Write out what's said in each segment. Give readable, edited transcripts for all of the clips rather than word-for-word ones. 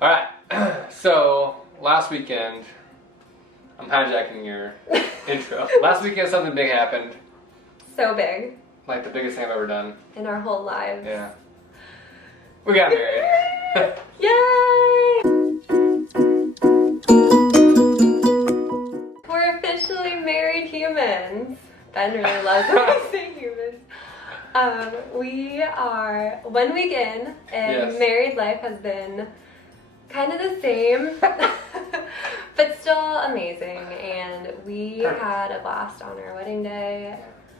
Alright, so last weekend, I'm hijacking your intro. Last weekend something big happened. So big. Like the biggest thing I've ever done. In our whole lives. Yeah. We got married. Yay! We're officially married humans. Ben really loves when I say humans. We are 1 week in, and Yes. married life has been kind of the same, but still amazing. And we had a blast on our wedding day.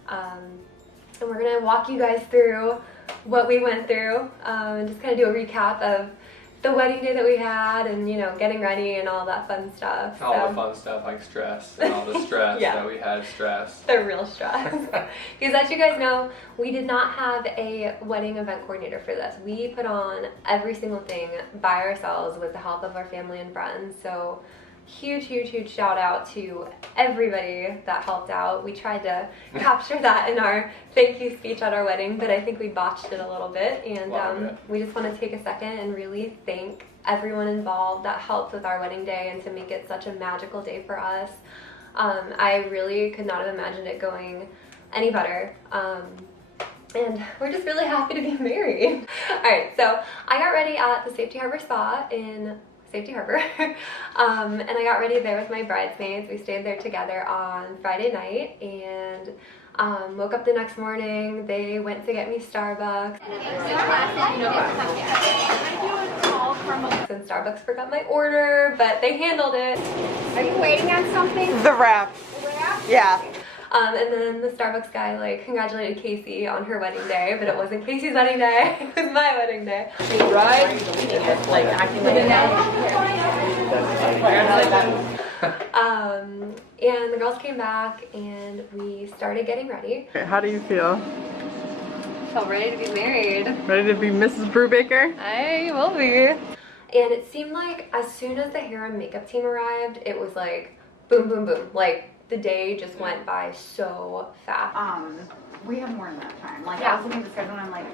And we're gonna walk you guys through what we went through, and just kind of do a recap of the wedding day that we had, and getting ready and all that fun stuff. All the fun stuff like stress and all the stress Yeah. that we had stress. The real stress. Because as you guys know, we did not have a wedding event coordinator for this. We put on every single thing by ourselves with the help of our family and friends. So huge shout out to everybody that helped out. We tried to capture that in our thank you speech at our wedding, but I think we botched it a little bit. And we just want to take a second and really thank everyone involved that helped with our wedding day and to make it such a magical day for us. I really could not have imagined it going any better. And we're just really happy to be married. Alright, so I got ready at the Safety Harbor Spa in Safety Harbor, and I got ready there with my bridesmaids. We stayed there together on Friday night, and woke up the next morning. They went to get me Starbucks, and Starbucks forgot my order, but they handled it. Are you waiting on something? The wrap. The wrap? Yeah. And then the Starbucks guy congratulated Casey on her wedding day, but it wasn't Casey's wedding day, it was my wedding day. Right? Acting like And the girls came back and we started getting ready. How do you feel? Felt ready to be married. Ready to be Mrs. Brubaker? I will be. And it seemed like as soon as the hair and makeup team arrived, it was like boom, boom, boom. The day just went by so fast. We have more than that time. I was looking at the schedule and I'm like,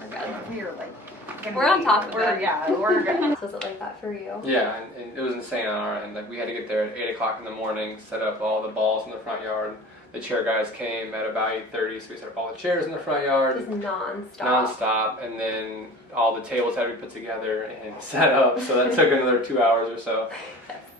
we're good. We're on top of it. Yeah, we're good. So was it like that for you? Yeah, and it was insane on our end. We had to get there at 8 o'clock in the morning, set up all the balls in the front yard. The chair guys came at about 8:30, so we set up all the chairs in the front yard. Just non-stop. Non-stop, and then all the tables had to be put together and set up, so that took another 2 hours or so.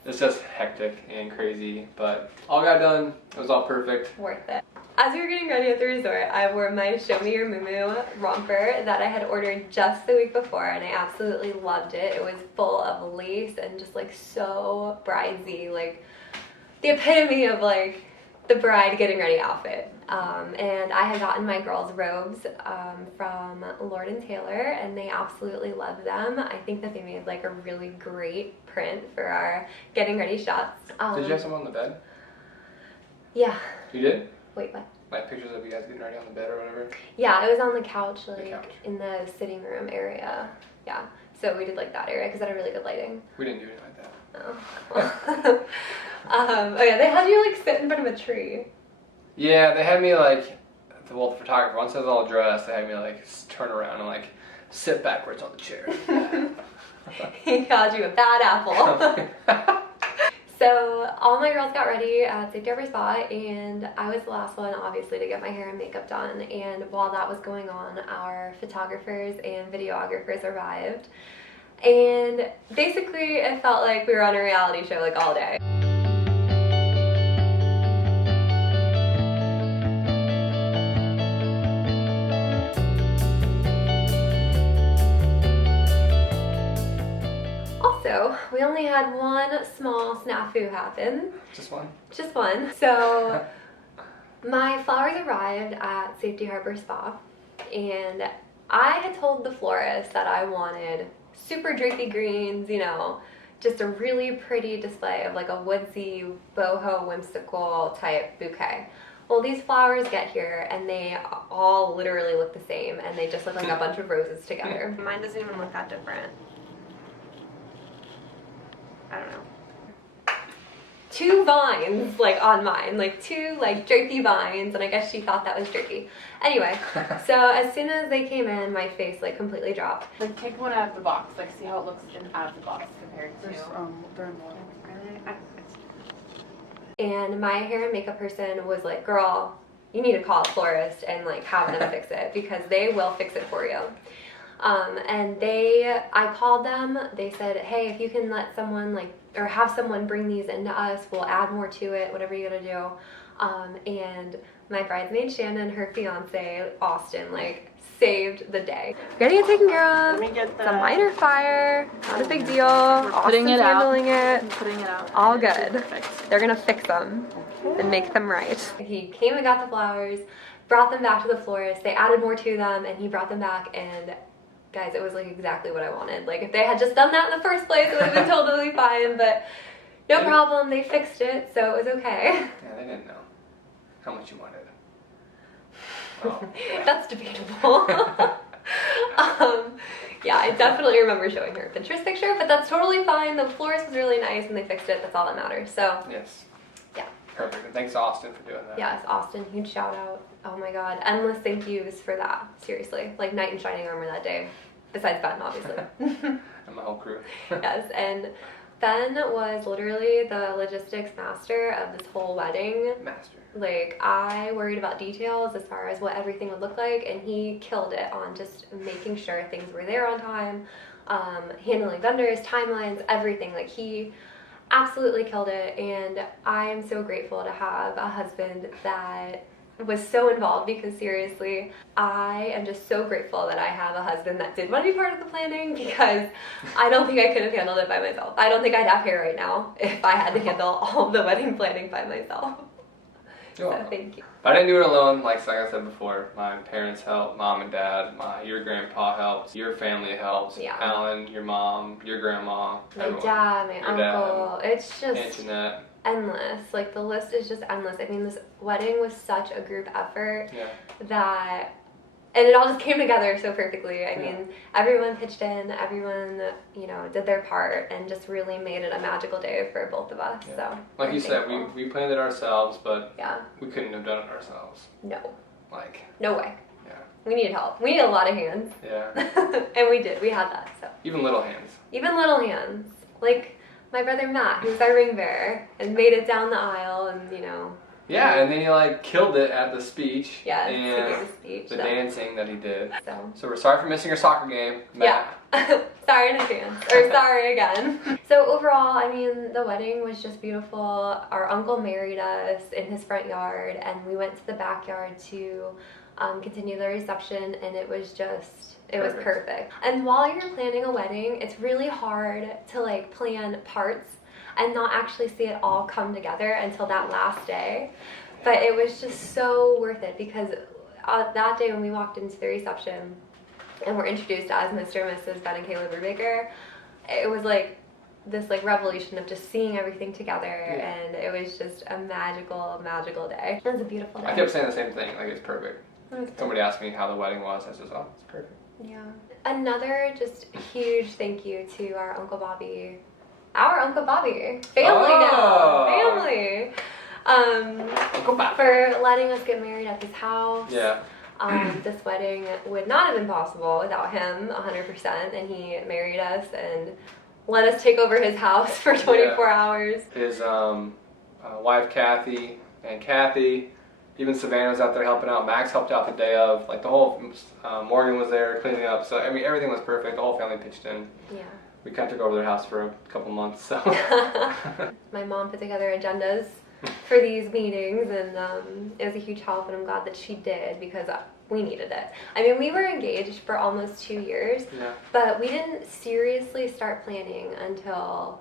It's just hectic and crazy, but all got done. It was all perfect. Worth it. As we were getting ready at the resort, I wore my Show Me Your Moo romper that I had ordered just the week before, and I absolutely loved it. It was full of lace and just so bridesy, the epitome of the bride getting ready outfit. And I had gotten my girls' robes from Lord & Taylor, and they absolutely love them. I think that they made a really great print for our getting ready shots. Did you have some on the bed? Yeah. You did? Wait, what? Pictures of you guys getting ready on the bed or whatever? Yeah, it was on the couch, couch. in the sitting room area. Yeah. So we did that area because it had really good lighting. We didn't do anything like that. Oh. Oh yeah, they had you sit in front of a tree. Yeah, they had me the photographer, once I was all dressed, they had me turn around and sit backwards on the chair. He called you a bad apple. So all my girls got ready at Safety Harbor Spa, and I was the last one, obviously, to get my hair and makeup done. And while that was going on, our photographers and videographers arrived. And basically, it felt like we were on a reality show all day. Also, we only had one small snafu happen. Just one? Just one. So, my flowers arrived at Safety Harbor Spa, and I had told the florist that I wanted super drapey greens, just a really pretty display of a woodsy, boho, whimsical type bouquet. Well, these flowers get here and they all literally look the same, and they just look like a bunch of roses together. Mine doesn't even look that different. I don't know. 2 vines like on mine, like 2 like jerky vines, and I guess she thought that was jerky. Anyway, so as soon as they came in, my face like completely dropped. Like take one out of the box, like see how it looks out of the box compared to. They're in water. Really? And my hair and makeup person was like, girl, you need to call a florist and like have them fix it because they will fix it for you. And I called them, they said, hey, if you can let someone like, or have someone bring these into us, we'll add more to it, whatever you gotta do. And my bridesmaid Shannon, her fiance Austin, like saved the day. We're getting it taken care of. Let me get It's a minor fire, not a big deal. putting it out. Handling it. Putting it out. All and it should good. be fixed. They're gonna fix them and make them right. He came and got the flowers, brought them back to the florist. They added more to them, and he brought them back. And guys, it was like exactly what I wanted. Like if they had just done that in the first place, it would have been totally fine. But no problem, they fixed it, so it was okay. Yeah, they didn't know how much you wanted. Oh. That's debatable. Yeah, I definitely remember showing her a Pinterest picture, but that's totally fine. The florist was really nice and they fixed it. That's all that matters. So, Yes. yeah. Perfect. And thanks to Austin for doing that. Yes, Austin, huge shout out. Oh my god, endless thank yous for that. Seriously. Like knight in shining armor that day. Besides Ben, obviously. And my whole crew. Yes, and Ben was literally the logistics master of this whole wedding. Master. Like, I worried about details as far as what everything would look like, and he killed it on just making sure things were there on time, handling vendors, timelines, everything. Like, he absolutely killed it, and I am so grateful to have a husband that was so involved because seriously, I am just so grateful that I have a husband that did want to be part of the planning because I don't think I could have handled it by myself. I don't think I'd have hair right now if I had to handle all of the wedding planning by myself. You're So welcome. thank you. But I didn't do it alone. Like I said before, my parents helped, mom and dad, your grandpa helps, your family helps, Yeah. Alan, your mom, your grandma, My everyone. dad, my Your uncle, it's Aunt just Jeanette. endless. Like the list is just endless. I mean, this wedding was such a group effort Yeah. that, and it all just came together so perfectly. I Yeah. mean, everyone pitched in, everyone, you know, did their part and just really made it a magical day for both of us. Yeah. So, Like I'm you said, thankful. we planned it ourselves, but Yeah, we couldn't have done it ourselves. no, Like, no way. yeah. We needed help. We needed a lot of hands. Yeah. And we did. We had that. So, Even little hands. even little hands. Like my brother Matt, who's our ring bearer, and made it down the aisle and, you know. Yeah, and then he like killed it at the speech. Yeah, he and gave a speech. the so. dancing that he did. So. So we're sorry for missing your soccer game, Matt. Yeah. Sorry in advance. Or sorry again. So overall, I mean, the wedding was just beautiful. Our uncle married us in his front yard, and we went to the backyard to continue the reception, and it was just, it was perfect. And while you're planning a wedding, it's really hard to like plan parts and not actually see it all come together until that last day. But it was just so worth it because that day when we walked into the reception and were introduced as Mr. and Mrs. Ben and Kayla Brubaker, it was like this like revolution of just seeing everything together, and it was just a magical, magical day. It was a beautiful day. I kept saying the same thing, like it's perfect. Somebody asked me how the wedding was, I said, oh, it's perfect. Yeah. Another just huge thank you to our Uncle Bobby. Our Uncle Bobby. Family now. Family. Uncle Bob. For letting us get married at his house. Yeah. This wedding would not have been possible without him 100%, and he married us and let us take over his house for 24 hours. His wife Kathy and Kathy, even Savannah was out there helping out. Max helped out the day of. Like the whole Morgan was there cleaning up. So I mean everything was perfect. The whole family pitched in. Yeah. We kind of took over their house for a couple months. So My mom put together agendas for these meetings, and it was a huge help, and I'm glad that she did because we needed it. I mean, we were engaged for almost 2 years, yeah. but we didn't seriously start planning until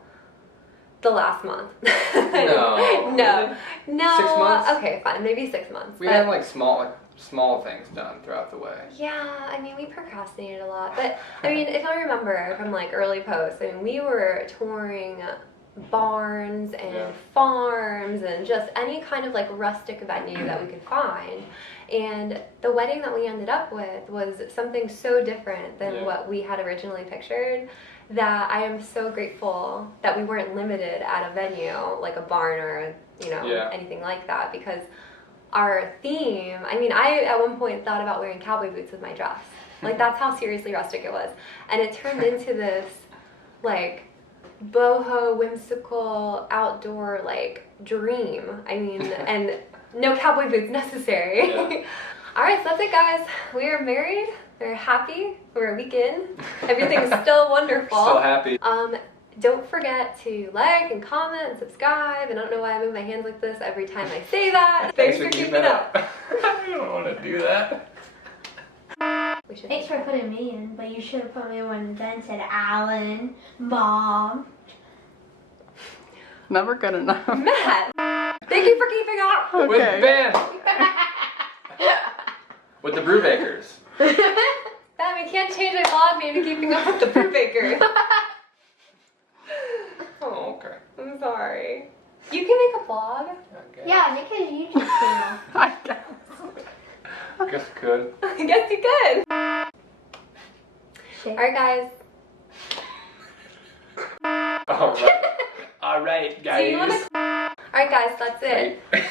the last month. No. No. 6 months? Okay, fine, maybe 6 months. We but- had like small things done throughout the way. Yeah, I mean, we procrastinated a lot. But, I mean, if I remember from, like, early posts, I mean, we were touring barns and farms and just any kind of, like, rustic venue that we could find. And the wedding that we ended up with was something so different than what we had originally pictured. that I am so grateful that we weren't limited at a venue like a barn or Yeah. anything like that, because our theme, I mean, I at one point thought about wearing cowboy boots with my dress. Like that's how seriously rustic it was. And it turned into this like boho, whimsical, outdoor like dream. I mean, and no cowboy boots necessary. Yeah. All right, so that's it, guys. We are married. We're happy. We're a week in. Everything's still wonderful. Still happy. Don't forget to like and comment and subscribe. And I don't know why I move my hands like this every time I say that. Thanks for keeping up. I don't want to do that. We should. Thanks for putting me in, but you should have put me when Ben said Alan, Mom. Never good enough. Matt, thank you for keeping up. Okay. With Ben. With the Brewbakers. Ben, we can't change my vlog name to keeping up with the Brubaker. Oh, okay. I'm sorry. You can make a vlog. Okay. Yeah, make a YouTube channel. I guess. Guess I could. I guess you could. Alright, guys. All right, Do you wanna... guys. Alright, guys, that's it. Wait.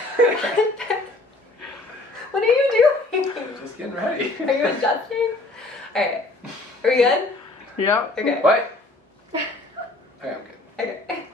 What are you doing? I'm just getting ready. Are you adjusting? Alright. Are we good? Yep. Okay. What? Okay, I'm good. Okay.